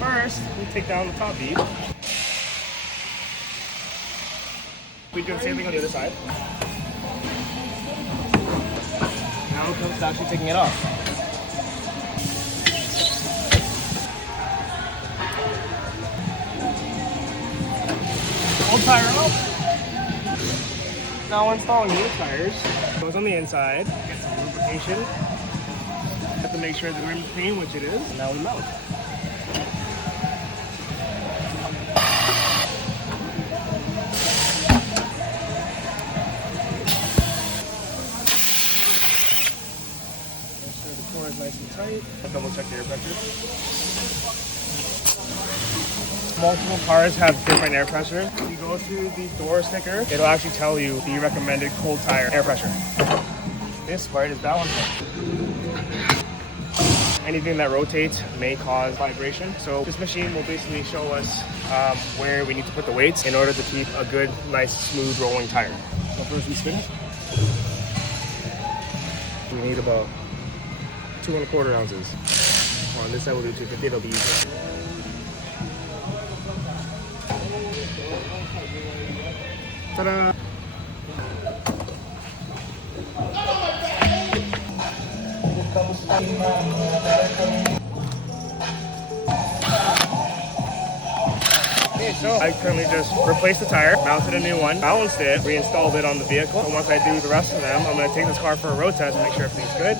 first, we take down the top bead. We do the same thing on the other side. Now it comes to actually taking it off. Old tire off. Now installing new tires. Goes on the inside, get some lubrication. Have to make sure the rim's clean, which it is. And now we mount. Make sure the core is nice and tight. I'll double check the air pressure. Multiple cars have different air pressure. If you go to the door sticker, it'll actually tell you the recommended cold tire air pressure. This part is balancing. Anything that rotates may cause vibration. So this machine will basically show us where we need to put the weights in order to keep a good, nice, smooth rolling tire. So first we spin it. We need about 2 1/4 ounces. On this side we'll do 250, it'll be easier. Ta-da! Okay, so I currently just replaced the tire, mounted a new one, balanced it, reinstalled it on the vehicle. And once I do the rest of them, I'm going to take this car for a road test and make sure everything's good.